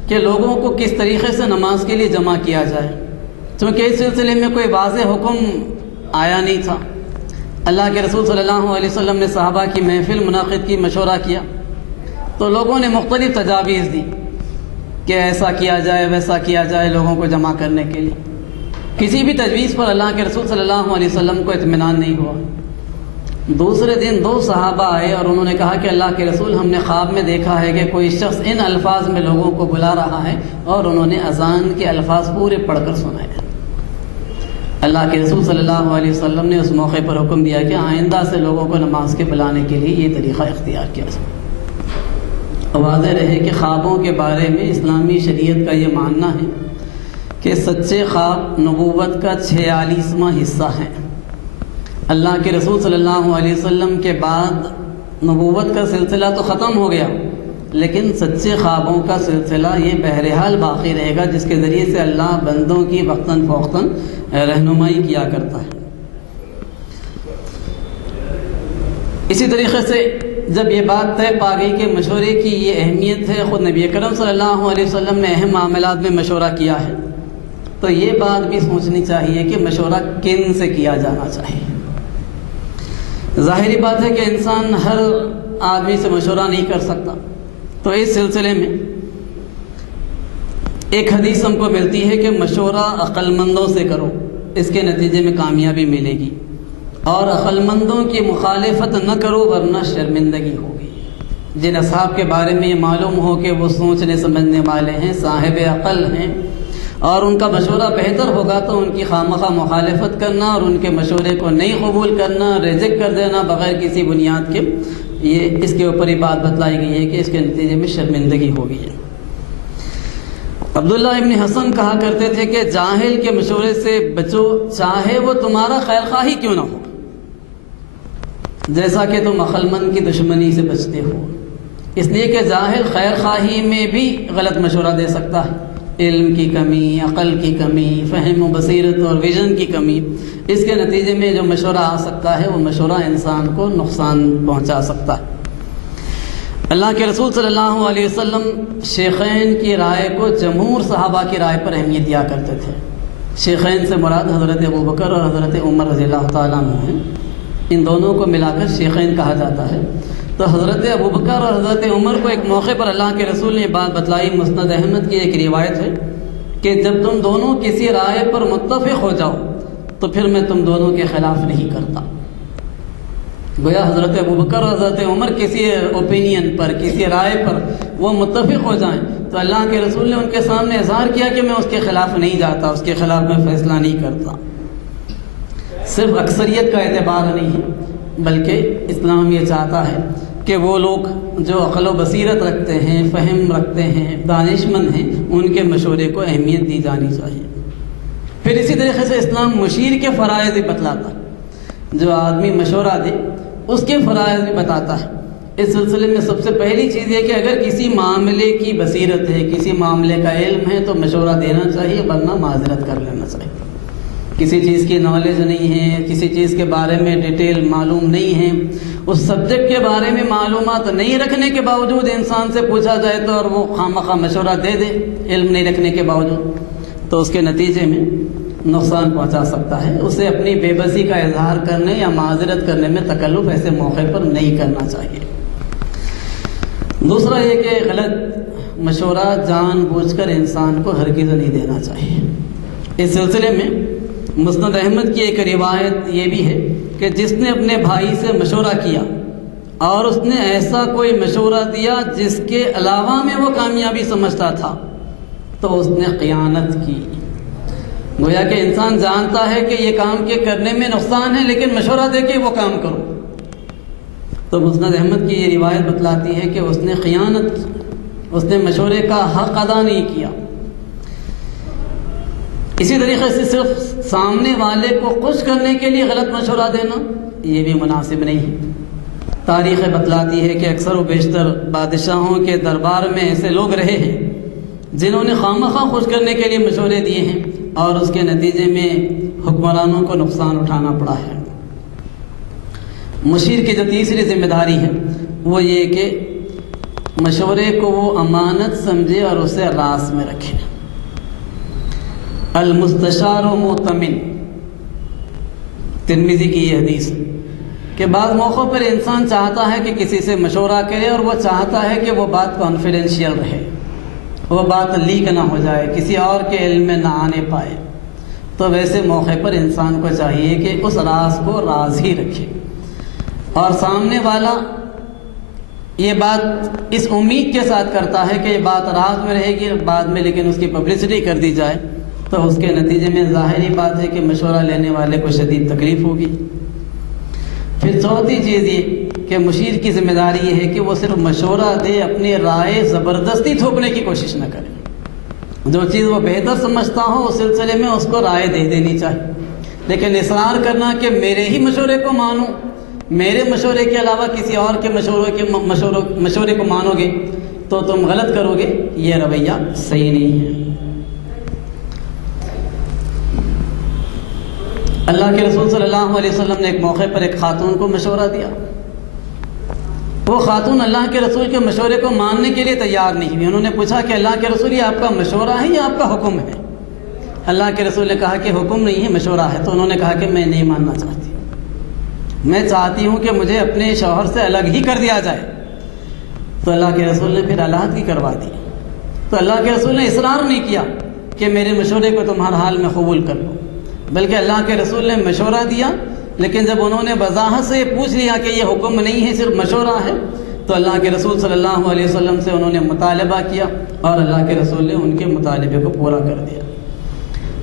کہ لوگوں کو کس طریقے سے نماز کے لیے جمع کیا جائے، چونکہ اس سلسلے میں کوئی واضح حکم آیا نہیں تھا۔ اللہ کے رسول صلی اللہ علیہ وسلم نے صحابہ کی محفل منعقد کی، مشورہ کیا، تو لوگوں نے مختلف تجاویز دی کہ ایسا کیا جائے ویسا کیا جائے لوگوں کو جمع کرنے کے لیے۔ کسی بھی تجویز پر اللہ کے رسول صلی اللہ علیہ وسلم کو اطمینان نہیں ہوا۔ دوسرے دن 2 صحابہ آئے اور انہوں نے کہا کہ اللہ کے رسول ہم نے خواب میں دیکھا ہے کہ کوئی شخص ان الفاظ میں لوگوں کو بلا رہا ہے، اور انہوں نے اذان کے الفاظ پورے پڑھ کر سنائے۔ اللہ کے رسول صلی اللہ علیہ وسلم نے اس موقع پر حکم دیا کہ آئندہ سے لوگوں کو نماز کے بلانے کے لیے یہ طریقہ اختیار کیا جائے۔ واضح رہے کہ خوابوں کے بارے میں اسلامی شریعت کا یہ ماننا ہے کہ سچے خواب نبوت کا 46واں حصہ ہیں۔ اللہ کے رسول صلی اللہ علیہ وسلم کے بعد نبوت کا سلسلہ تو ختم ہو گیا، لیکن سچے خوابوں کا سلسلہ یہ بہرحال باقی رہے گا، جس کے ذریعے سے اللہ بندوں کی وقتاً فوقتاً رہنمائی کیا کرتا ہے۔ اسی طریقے سے جب یہ بات طے پا گئی کہ مشورے کی یہ اہمیت ہے، خود نبی کرم صلی اللہ علیہ وسلم نے اہم معاملات میں مشورہ کیا ہے، تو یہ بات بھی سوچنی چاہیے کہ مشورہ کن سے کیا جانا چاہیے۔ ظاہری بات ہے کہ انسان ہر آدمی سے مشورہ نہیں کر سکتا، تو اس سلسلے میں ایک حدیث ہم کو ملتی ہے کہ مشورہ عقل مندوں سے کرو، اس کے نتیجے میں کامیابی ملے گی، اور عقل مندوں کی مخالفت نہ کرو ورنہ شرمندگی ہوگی۔ جن اصحاب کے بارے میں یہ معلوم ہو کہ وہ سوچنے سمجھنے والے ہیں، صاحب عقل ہیں، اور ان کا مشورہ بہتر ہوگا تو ان کی خواہ مخالفت کرنا اور ان کے مشورے کو نہیں قبول کرنا، ریجیکٹ کر دینا بغیر کسی بنیاد کے، یہ اس کے اوپر ہی بات بتلائی گئی ہے کہ اس کے نتیجے میں شرمندگی ہوگی ہے۔ عبداللہ ابن حسن کہا کرتے تھے کہ جاہل کے مشورے سے بچو، چاہے وہ تمہارا خیر خواہ ہی کیوں نہ ہو۔ جیسا کہ تم عقلمند کی دشمنی سے بچتے ہو، اس لیے کہ جاہل خیر خواہی میں بھی غلط مشورہ دے سکتا ہے، علم کی کمی، عقل کی کمی، فہم و بصیرت اور ویژن کی کمی، اس کے نتیجے میں جو مشورہ آ سکتا ہے وہ مشورہ انسان کو نقصان پہنچا سکتا ہے۔ اللہ کے رسول صلی اللہ علیہ وسلم شیخین کی رائے کو جمہور صحابہ کی رائے پر اہمیت دیا کرتے تھے۔ شیخین سے مراد حضرت ابوبکر اور حضرت عمر رضی اللہ تعالیٰ عنہ ہیں، ان دونوں کو ملا کر شیخین کہا جاتا ہے۔ تو حضرت ابوبکر اور حضرت عمر کو ایک موقع پر اللہ کے رسول نے بات بتلائی۔ مسند احمد کی ایک روایت ہے کہ جب تم دونوں کسی رائے پر متفق ہو جاؤ تو پھر میں تم دونوں کے خلاف نہیں کرتا۔ گویا حضرت ابوبکر اور حضرت عمر کسی اوپینین پر، کسی رائے پر وہ متفق ہو جائیں تو اللہ کے رسول نے ان کے سامنے اظہار کیا کہ میں اس کے خلاف نہیں جاتا، اس کے خلاف میں فیصلہ نہیں کرتا۔ صرف اکثریت کا اعتبار نہیں ہے، بلکہ اسلام یہ چاہتا ہے کہ وہ لوگ جو عقل و بصیرت رکھتے ہیں، فہم رکھتے ہیں، دانش مند ہیں، ان کے مشورے کو اہمیت دی جانی چاہیے۔ پھر اسی طریقے سے اسلام مشیر کے فرائض بھی بتلاتا ہے، جو آدمی مشورہ دے اس کے فرائض بھی بتاتا ہے۔ اس سلسلے میں سب سے پہلی چیز یہ کہ اگر کسی معاملے کی بصیرت ہے، کسی معاملے کا علم ہے تو مشورہ دینا چاہیے، ورنہ معذرت کر لینا چاہیے۔ کسی چیز کی نالج نہیں ہے، کسی چیز کے بارے میں ڈیٹیل معلوم نہیں ہے، اس سبجیکٹ کے بارے میں معلومات نہیں رکھنے کے باوجود انسان سے پوچھا جائے تو اور وہ خواہ مشورہ دے دے علم نہیں رکھنے کے باوجود، تو اس کے نتیجے میں نقصان پہنچا سکتا ہے۔ اسے اپنی بے بسی کا اظہار کرنے یا معذرت کرنے میں تکلف ایسے موقع پر نہیں کرنا چاہیے۔ دوسرا یہ کہ غلط مشورہ جان بوجھ کر انسان کو ہرگز نہیں دینا چاہیے۔ اس سلسلے میں مسند احمد کی ایک روایت یہ بھی ہے کہ جس نے اپنے بھائی سے مشورہ کیا اور اس نے ایسا کوئی مشورہ دیا جس کے علاوہ میں وہ کامیابی سمجھتا تھا تو اس نے خیانت کی۔ گویا کہ انسان جانتا ہے کہ یہ کام کے کرنے میں نقصان ہے لیکن مشورہ دے کے وہ کام کرو، تو مسند احمد کی یہ روایت بتلاتی ہے کہ اس نے خیانت کی، اس نے مشورے کا حق ادا نہیں کیا۔ اسی طریقے سے صرف سامنے والے کو خوش کرنے کے لیے غلط مشورہ دینا یہ بھی مناسب نہیں ہے۔ تاریخ بتلاتی ہے کہ اکثر و بیشتر بادشاہوں کے دربار میں ایسے لوگ رہے ہیں جنہوں نے خواہ خوش کرنے کے لیے مشورے دیے ہیں اور اس کے نتیجے میں حکمرانوں کو نقصان اٹھانا پڑا ہے۔ مشیر کی جو تیسری ذمہ داری ہے وہ یہ کہ مشورے کو وہ امانت سمجھے اور اسے راز میں رکھے۔ المستشار و مؤتمن، ترمذی کی یہ حدیث کہ بعض موقعوں پر انسان چاہتا ہے کہ کسی سے مشورہ کرے اور وہ چاہتا ہے کہ وہ بات کانفیڈینشیل رہے، وہ بات لیک نہ ہو جائے، کسی اور کے علم میں نہ آنے پائے، تو ویسے موقع پر انسان کو چاہیے کہ اس راز کو راز ہی رکھے، اور سامنے والا یہ بات اس امید کے ساتھ کرتا ہے کہ یہ بات راز میں رہے گی بعد میں لیکن اس کی پبلسٹی کر دی جائے تو اس کے نتیجے میں ظاہری بات ہے کہ مشورہ لینے والے کو شدید تکلیف ہوگی۔ پھر چوتھی چیز یہ کہ مشیر کی ذمہ داری یہ ہے کہ وہ صرف مشورہ دے، اپنی رائے زبردستی تھوپنے کی کوشش نہ کرے۔ جو چیز وہ بہتر سمجھتا ہو اس سلسلے میں اس کو رائے دے دینی چاہیے، لیکن اصرار کرنا کہ میرے ہی مشورے کو مانو، میرے مشورے کے علاوہ کسی اور کے مشورے کو مانو گے تو تم غلط کرو گے، یہ رویہ صحیح نہیں ہے۔ اللہ کے رسول صلی اللہ علیہ وسلم نے ایک موقع پر ایک خاتون کو مشورہ دیا۔ وہ خاتون اللہ کے رسول کے مشورے کو ماننے کے لیے تیار نہیں ہوئی۔ انہوں نے پوچھا کہ اللہ کے رسول یہ آپ کا مشورہ ہے یا آپ کا حکم ہے؟ اللہ کے رسول نے کہا کہ حکم نہیں ہے، مشورہ ہے۔ تو انہوں نے کہا کہ میں نہیں ماننا چاہتی، میں چاہتی ہوں کہ مجھے اپنے شوہر سے الگ ہی کر دیا جائے۔ تو اللہ کے رسول نے پھر علیحدگی کروا دی۔ تو اللہ کے رسول نے اصرار نہیں کیا کہ میرے مشورے کو تم ہر حال میں قبول کر لو، بلکہ اللہ کے رسول نے مشورہ دیا، لیکن جب انہوں نے وضاحت سے یہ پوچھ لیا کہ یہ حکم نہیں ہے صرف مشورہ ہے تو اللہ کے رسول صلی اللہ علیہ وسلم سے انہوں نے مطالبہ کیا اور اللہ کے رسول نے ان کے مطالبے کو پورا کر دیا۔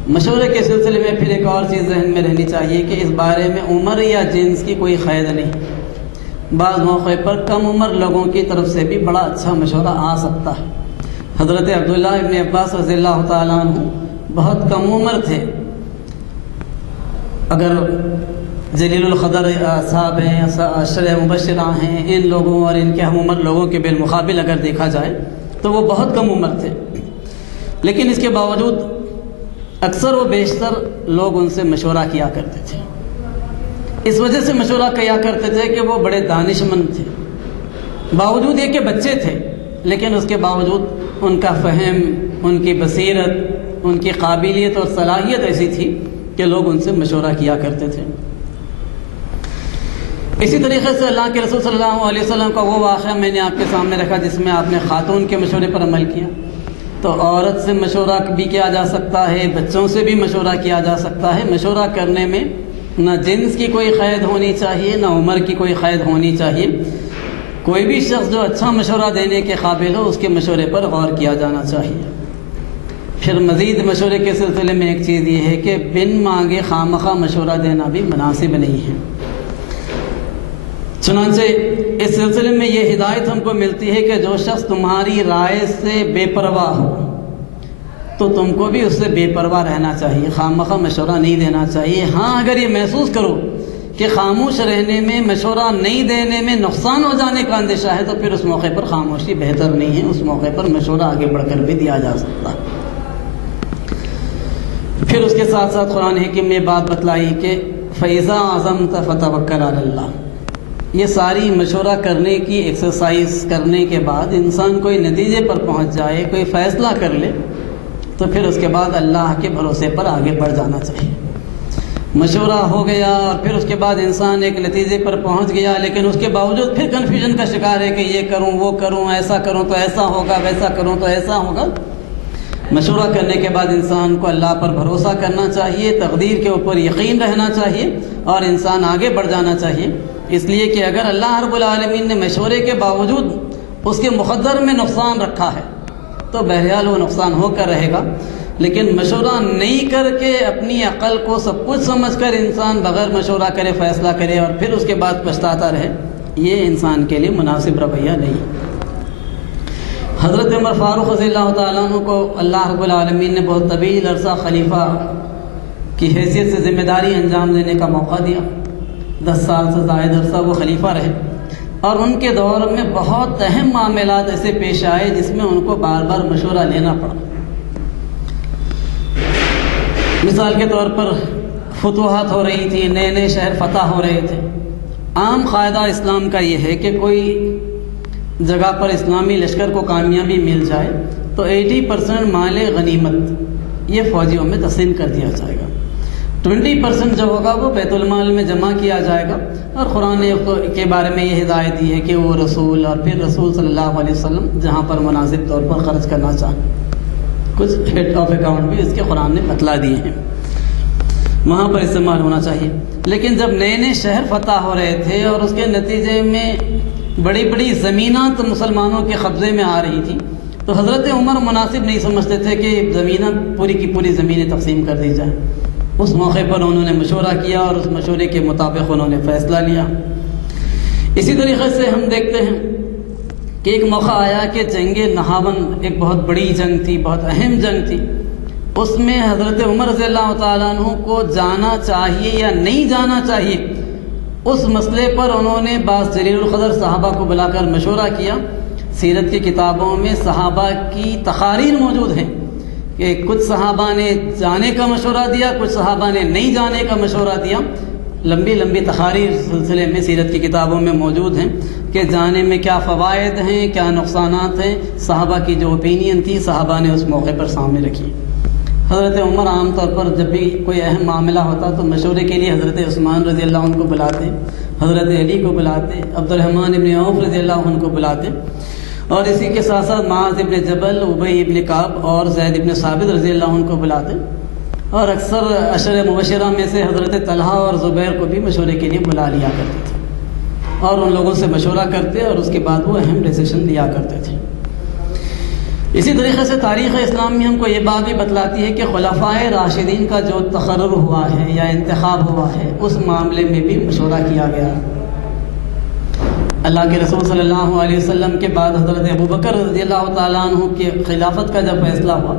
مشورے کے سلسلے میں پھر ایک اور چیز ذہن میں رہنی چاہیے کہ اس بارے میں عمر یا جنس کی کوئی قید نہیں۔ بعض موقع پر کم عمر لوگوں کی طرف سے بھی بڑا اچھا مشورہ آ سکتا ہے۔ حضرت عبداللہ ابن عباس رضی اللہ تعالیٰ عنہ بہت کم عمر تھے، اگر جلیل القدر صاحب ہیں، عشر مبشرہ ہیں، ان لوگوں اور ان کے ہم عمر لوگوں کے بالمقابل اگر دیکھا جائے تو وہ بہت کم عمر تھے، لیکن اس کے باوجود اکثر و بیشتر لوگ ان سے مشورہ کیا کرتے تھے۔ اس وجہ سے مشورہ کیا کرتے تھے کہ وہ بڑے دانش مند تھے، باوجود یہ کہ بچے تھے، لیکن اس کے باوجود ان کا فہم، ان کی بصیرت، ان کی قابلیت اور صلاحیت ایسی تھی کہ لوگ ان سے مشورہ کیا کرتے تھے۔ اسی طریقے سے اللہ کے رسول صلی اللہ علیہ وسلم کا وہ واقعہ میں نے آپ کے سامنے رکھا جس میں آپ نے خاتون کے مشورے پر عمل کیا۔ تو عورت سے مشورہ بھی کیا جا سکتا ہے، بچوں سے بھی مشورہ کیا جا سکتا ہے۔ مشورہ کرنے میں نہ جنس کی کوئی قید ہونی چاہیے، نہ عمر کی کوئی قید ہونی چاہیے۔ کوئی بھی شخص جو اچھا مشورہ دینے کے قابل ہو، اس کے مشورے پر غور کیا جانا چاہیے۔ پھر مزید مشورے کے سلسلے میں ایک چیز یہ ہے کہ بن مانگے خواہ مشورہ دینا بھی مناسب نہیں ہے۔ چنانچہ اس سلسلے میں یہ ہدایت ہم کو ملتی ہے کہ جو شخص تمہاری رائے سے بے پرواہ ہو تو تم کو بھی اس سے بے پرواہ رہنا چاہیے، خواہ مشورہ نہیں دینا چاہیے۔ ہاں اگر یہ محسوس کرو کہ خاموش رہنے میں، مشورہ نہیں دینے میں نقصان ہو جانے کا اندیشہ ہے تو پھر اس موقع پر خاموشی بہتر نہیں ہے، اس موقع پر مشورہ آگے بڑھ کر بھی دیا جا سکتا ہے۔ پھر اس کے ساتھ ساتھ قرآن حکیم میں بات بتلائی کہ فَإِذَا عَزَمْتَ فَتَوَكَّلْ عَلَى اللَّهِ۔ یہ ساری مشورہ کرنے کی ایکسرسائز کرنے کے بعد انسان کوئی نتیجے پر پہنچ جائے، کوئی فیصلہ کر لے تو پھر اس کے بعد اللہ کے بھروسے پر آگے بڑھ جانا چاہیے۔ مشورہ ہو گیا اور پھر اس کے بعد انسان ایک نتیجے پر پہنچ گیا، لیکن اس کے باوجود پھر کنفیوژن کا شکار ہے کہ یہ کروں وہ کروں، ایسا کروں تو ایسا ہوگا، ویسا کروں تو ایسا ہوگا۔ مشورہ کرنے کے بعد انسان کو اللہ پر بھروسہ کرنا چاہیے، تقدیر کے اوپر یقین رہنا چاہیے اور انسان آگے بڑھ جانا چاہیے، اس لیے کہ اگر اللہ رب العالمین نے مشورے کے باوجود اس کے مقدر میں نقصان رکھا ہے تو بہرحال وہ نقصان ہو کر رہے گا، لیکن مشورہ نہیں کر کے اپنی عقل کو سب کچھ سمجھ کر انسان بغیر مشورہ کرے فیصلہ کرے اور پھر اس کے بعد پچھتاتا رہے، یہ انسان کے لیے مناسب رویہ نہیں۔ حضرت عمر فاروق رضی اللہ تعالیٰ عنہ کو اللہ رب العالمین نے بہت طویل عرصہ خلیفہ کی حیثیت سے ذمہ داری انجام دینے کا موقع دیا۔ 10 سال سے زائد عرصہ وہ خلیفہ رہے اور ان کے دور میں بہت اہم معاملات ایسے پیش آئے جس میں ان کو بار بار مشورہ لینا پڑا۔ مثال کے طور پر فتوحات ہو رہی تھی، نئے نئے شہر فتح ہو رہے تھے۔ عام قاعدہ اسلام کا یہ ہے کہ کوئی جگہ پر اسلامی لشکر کو کامیابی مل جائے تو 80% مال غنیمت یہ فوجیوں میں تقسیم کر دیا جائے گا، 20% جو ہوگا وہ بیت المال میں جمع کیا جائے گا، اور قرآن کے بارے میں یہ ہدایت دی ہے کہ وہ رسول اور پھر رسول صلی اللہ علیہ وسلم جہاں پر مناسب طور پر خرچ کرنا چاہیں، کچھ ہیڈ آف اکاؤنٹ بھی اس کے قرآن نے بتلا دیے ہیں، وہاں پر استعمال ہونا چاہیے۔ لیکن جب نئے نئے شہر فتح ہو رہے تھے اور اس کے نتیجے میں بڑی بڑی زمینات مسلمانوں کے قبضے میں آ رہی تھی تو حضرت عمر مناسب نہیں سمجھتے تھے کہ زمینیں پوری کی پوری زمینیں تقسیم کر دی جائیں۔ اس موقع پر انہوں نے مشورہ کیا اور اس مشورے کے مطابق انہوں نے فیصلہ لیا۔ اسی طریقے سے ہم دیکھتے ہیں کہ ایک موقع آیا کہ جنگ نہاون ایک بہت بڑی جنگ تھی، بہت اہم جنگ تھی، اس میں حضرت عمر رضی اللہ تعالیٰ عنہ کو جانا چاہیے یا نہیں جانا چاہیے، اس مسئلے پر انہوں نے بعض جلیل القدر صحابہ کو بلا کر مشورہ کیا۔ سیرت کی کتابوں میں صحابہ کی تقاریر موجود ہیں کہ کچھ صحابہ نے جانے کا مشورہ دیا، کچھ صحابہ نے نہیں جانے کا مشورہ دیا۔ لمبی لمبی تقاریر سلسلے میں سیرت کی کتابوں میں موجود ہیں کہ جانے میں کیا فوائد ہیں، کیا نقصانات ہیں، صحابہ کی جو اوپینین تھی صحابہ نے اس موقع پر سامنے رکھی۔ حضرت عمر عام طور پر جب بھی کوئی اہم معاملہ ہوتا تو مشورے کے لیے حضرت عثمان رضی اللہ عنہ کو بلاتے، حضرت علی کو بلاتے، عبد الرحمن ابن عوف رضی اللہ عنہ کو بلاتے، اور اسی کے ساتھ ساتھ معاذ ابن جبل، ابی ابن کعب اور زید ابن ثابت رضی اللہ عنہ کو بلاتے، اور اکثر عشر مبشرہ میں سے حضرت طلحہ اور زبیر کو بھی مشورے کے لیے بلا لیا کرتے تھے اور ان لوگوں سے مشورہ کرتے اور اس کے بعد وہ اہم ڈیسیشن لیا کرتے تھے۔ اسی طریقے سے تاریخ اسلام میں ہم کو یہ بات بھی بتلاتی ہے کہ خلفائے راشدین کا جو تقرر ہوا ہے یا انتخاب ہوا ہے اس معاملے میں بھی مشورہ کیا گیا۔ اللہ کے رسول صلی اللہ علیہ وسلم کے بعد حضرت ابوبکر رضی اللہ تعالیٰ عنہ کی خلافت کا جب فیصلہ ہوا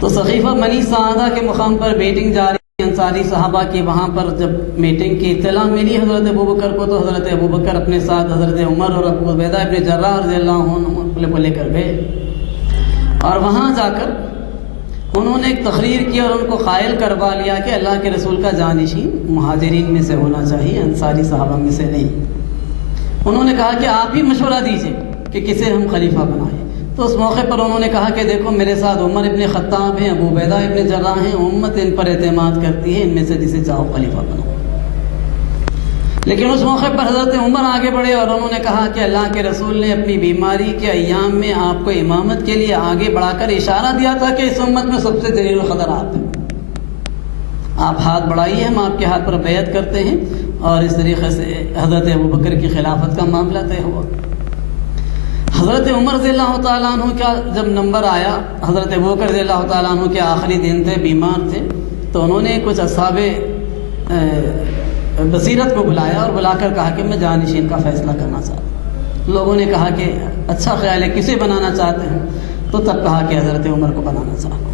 تو سقیفہ بنی سعدہ کے مقام پر میٹنگ جاری، انصار انصاری صحابہ کی وہاں پر جب میٹنگ کی اطلاع ملی حضرت ابوبکر کو، تو حضرت ابوبکر اپنے ساتھ حضرت عمر اور ابو عبیدہ ابن جراح رضی اللہ عنہ کو لے کر گئے، اور وہاں جا کر انہوں نے ایک تقریر کی اور ان کو قائل کروا لیا کہ اللہ کے رسول کا جانشین مہاجرین میں سے ہونا چاہیے، انصاری صحابہ میں سے نہیں۔ انہوں نے کہا کہ آپ ہی مشورہ دیجئے کہ کسے ہم خلیفہ بنائیں۔ تو اس موقع پر انہوں نے کہا کہ دیکھو میرے ساتھ عمر ابن خطاب ہیں، ابو عبیدہ ابن جراح ہیں، امت ان پر اعتماد کرتی ہے، ان میں سے جسے چاہو خلیفہ بناؤ۔ لیکن اس موقع پر حضرت عمر آگے بڑھے اور انہوں نے کہا کہ اللہ کے رسول نے اپنی بیماری کے ایام میں آپ کو امامت کے لیے آگے بڑھا کر اشارہ دیا تھا کہ اس امت میں سب سے جلیل القدر آپ ہیں، آپ ہاتھ بڑھائیے، ہم آپ کے ہاتھ پر بیعت کرتے ہیں۔ اور اس طریقے سے حضرت ابوبکر کی خلافت کا معاملہ طے ہوا۔ حضرت عمر رضی اللہ تعالیٰ عنہ کا جب نمبر آیا، حضرت ابوبکر رضی اللہ تعالیٰ عنہ کے آخری دن تھے، بیمار تھے، تو انہوں نے کچھ اصحاب بصیرت کو بلایا اور بلا کر کہا کہ میں جانشین کا فیصلہ کرنا چاہتا ہوں۔ لوگوں نے کہا کہ اچھا خیال ہے، کسے بنانا چاہتے ہیں؟ تو تب کہا کہ حضرت عمر کو بنانا چاہتا ہوں۔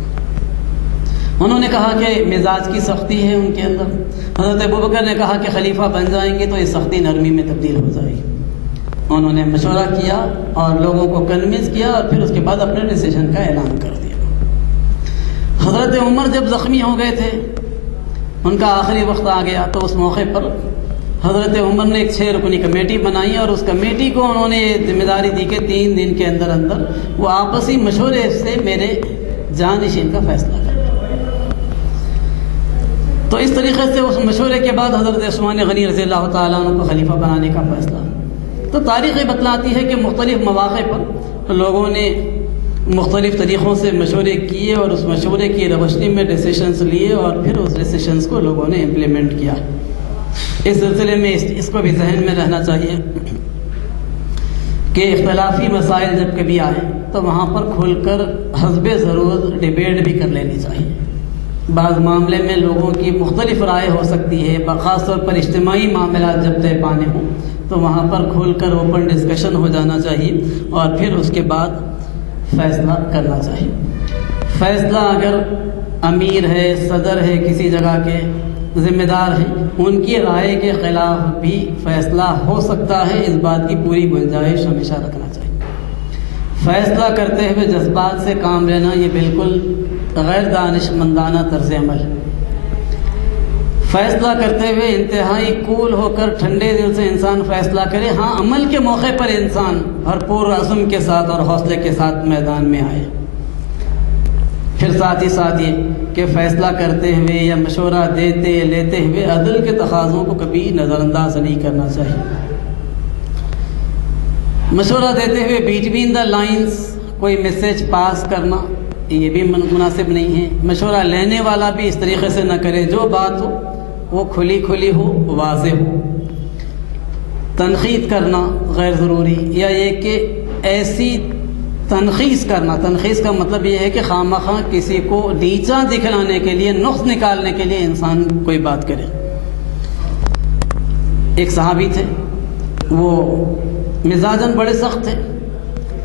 انہوں نے کہا کہ مزاج کی سختی ہے ان کے اندر۔ حضرت ابوبکر نے کہا کہ خلیفہ بن جائیں گے تو یہ سختی نرمی میں تبدیل ہو جائے گی۔ انہوں نے مشورہ کیا اور لوگوں کو کنونس کیا اور پھر اس کے بعد اپنے ڈیسیژن کا اعلان کر دیا۔ حضرت عمر جب زخمی ہو گئے تھے، ان کا آخری وقت آ گیا، تو اس موقع پر حضرت عمر نے ایک 6 رکنی کمیٹی بنائی اور اس کمیٹی کو انہوں نے یہ ذمہ داری دی کہ 3 دن کے اندر اندر وہ آپسی مشورے سے میرے جانشین کا فیصلہ کریں۔ تو اس طریقے سے اس مشورے کے بعد حضرت عثمان غنی رضی اللہ تعالیٰ عنہ کو خلیفہ بنانے کا فیصلہ۔ تو تاریخ بتلاتی ہے کہ مختلف مواقع پر لوگوں نے مختلف طریقوں سے مشورے کیے اور اس مشورے کی روشنی میں ڈیسیشنز لیے اور پھر اس ڈیسیشنز کو لوگوں نے امپلیمنٹ کیا۔ اس سلسلے میں اس کو بھی ذہن میں رہنا چاہیے کہ اختلافی مسائل جب کبھی آئیں تو وہاں پر کھل کر حسب ضرورت ڈیبیٹ بھی کر لینی چاہیے۔ بعض معاملے میں لوگوں کی مختلف رائے ہو سکتی ہے، خاص طور پر اجتماعی معاملات جب طے پانے ہوں تو وہاں پر کھل کر اوپن ڈسکشن ہو جانا چاہیے اور پھر اس کے بعد فیصلہ کرنا چاہیے۔ فیصلہ اگر امیر ہے، صدر ہے، کسی جگہ کے ذمہ دار ہیں، ان کی رائے کے خلاف بھی فیصلہ ہو سکتا ہے، اس بات کی پوری گنجائش ہمیشہ رکھنا چاہیے۔ فیصلہ کرتے ہوئے جذبات سے کام لینا یہ بالکل غیر دانش مندانہ طرز عمل ہے۔ فیصلہ کرتے ہوئے انتہائی کول ہو کر ٹھنڈے دل سے انسان فیصلہ کرے، ہاں عمل کے موقع پر انسان بھرپور عزم کے ساتھ اور حوصلے کے ساتھ میدان میں آئے۔ پھر ساتھ ہی ساتھ یہ کہ فیصلہ کرتے ہوئے یا مشورہ دیتے لیتے ہوئے عدل کے تقاضوں کو کبھی نظر انداز نہیں کرنا چاہیے۔ مشورہ دیتے ہوئے بٹوین دا لائنز کوئی میسج پاس کرنا یہ بھی مناسب نہیں ہے۔ مشورہ لینے والا بھی اس طریقے سے نہ کرے، جو بات ہو وہ کھلی کھلی ہو، واضح ہو۔ تنقید کرنا غیر ضروری، یا یہ کہ ایسی تنخیص کرنا، تنخیص کا مطلب یہ ہے کہ خواہ کسی کو نیچا دکھلانے کے لیے، نقص نکالنے کے لیے انسان کوئی بات کرے۔ ایک صحابی تھے، وہ مزاجاً بڑے سخت تھے،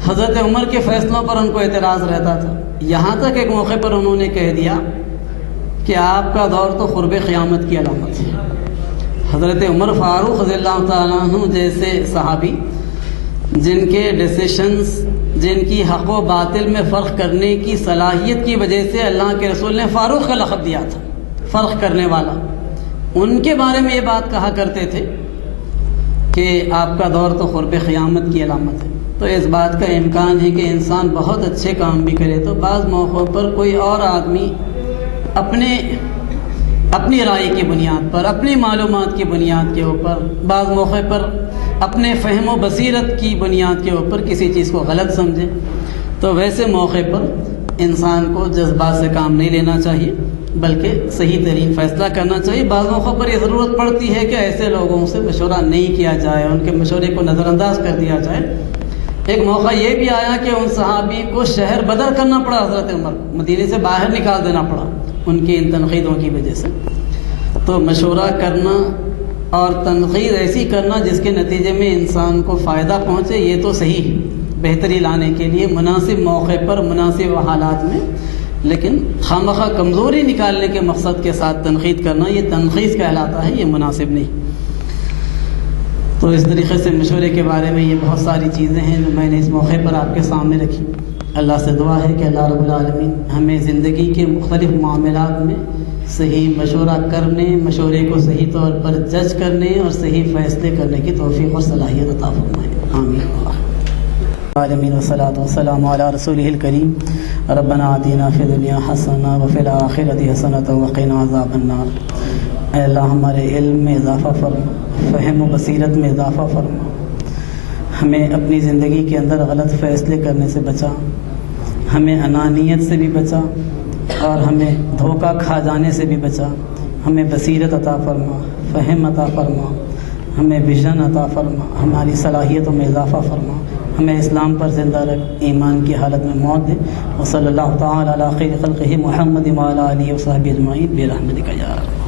حضرت عمر کے فیصلوں پر ان کو اعتراض رہتا تھا، یہاں تک ایک موقع پر انہوں نے کہہ دیا کہ آپ کا دور تو قرب قیامت کی علامت ہے۔ حضرت عمر فاروق رضی اللہ تعالیٰ عنہ جیسے صحابی جن کے ڈیسیشنز، جن کی حق و باطل میں فرق کرنے کی صلاحیت کی وجہ سے اللہ کے رسول نے فاروق کا لقب دیا تھا، فرق کرنے والا، ان کے بارے میں یہ بات کہا کرتے تھے کہ آپ کا دور تو قرب قیامت کی علامت ہے۔ تو اس بات کا امکان ہے کہ انسان بہت اچھے کام بھی کرے تو بعض موقعوں پر کوئی اور آدمی اپنی رائے کی بنیاد پر، اپنی معلومات کی بنیاد کے اوپر، بعض موقع پر اپنے فہم و بصیرت کی بنیاد کے اوپر کسی چیز کو غلط سمجھے، تو ویسے موقع پر انسان کو جذبات سے کام نہیں لینا چاہیے بلکہ صحیح ترین فیصلہ کرنا چاہیے۔ بعض موقع پر یہ ضرورت پڑتی ہے کہ ایسے لوگوں سے مشورہ نہیں کیا جائے، ان کے مشورے کو نظر انداز کر دیا جائے۔ ایک موقع یہ بھی آیا کہ ان صحابی کو شہر بدر کرنا پڑا، حضرت عمر کو مدینے سے باہر نکال دینا پڑا ان کی ان تنقیدوں کی وجہ سے۔ تو مشورہ کرنا اور تنقید ایسی کرنا جس کے نتیجے میں انسان کو فائدہ پہنچے، یہ تو صحیح ہے، بہتری لانے کے لیے مناسب موقع پر، مناسب حالات میں لیکن خامخواہ کمزوری نکالنے کے مقصد کے ساتھ تنقید کرنا یہ تنقید کہلاتا ہے، یہ مناسب نہیں۔ تو اس طریقے سے مشورے کے بارے میں یہ بہت ساری چیزیں ہیں جو میں نے اس موقع پر آپ کے سامنے رکھی۔ اللہ سے دعا ہے کہ اللہ رب العالمین ہمیں زندگی کے مختلف معاملات میں صحیح مشورہ کرنے، مشورے کو صحیح طور پر جج کرنے اور صحیح فیصلے کرنے کی توفیق اور صلاحیت عطا فرمائے، آمین۔ العالمین والصلاۃ والسلام علی رسولہ الکریم، ربنا آتنا فی الدنیا حسنہ وفی الآخرۃ حسنۃ وقنا عذاب النار۔ اے اللہ ہمارے علم میں اضافہ فرما، فہم و بصیرت میں اضافہ فرما، ہمیں اپنی زندگی کے اندر غلط فیصلے کرنے سے بچا، ہمیں انانیت سے بھی بچا اور ہمیں دھوکہ کھا جانے سے بھی بچا، ہمیں بصیرت عطا فرما، فہم عطا فرما، ہمیں ویژن عطا فرما، ہماری صلاحیتوں میں اضافہ فرما، ہمیں اسلام پر زندہ رکھ، ایمان کی حالت میں موت دے۔ وصلی اللہ تعالی علی خیر خلقہ محمد وعلی آلہ وصحبہ اجمعین برحمتک یا رب۔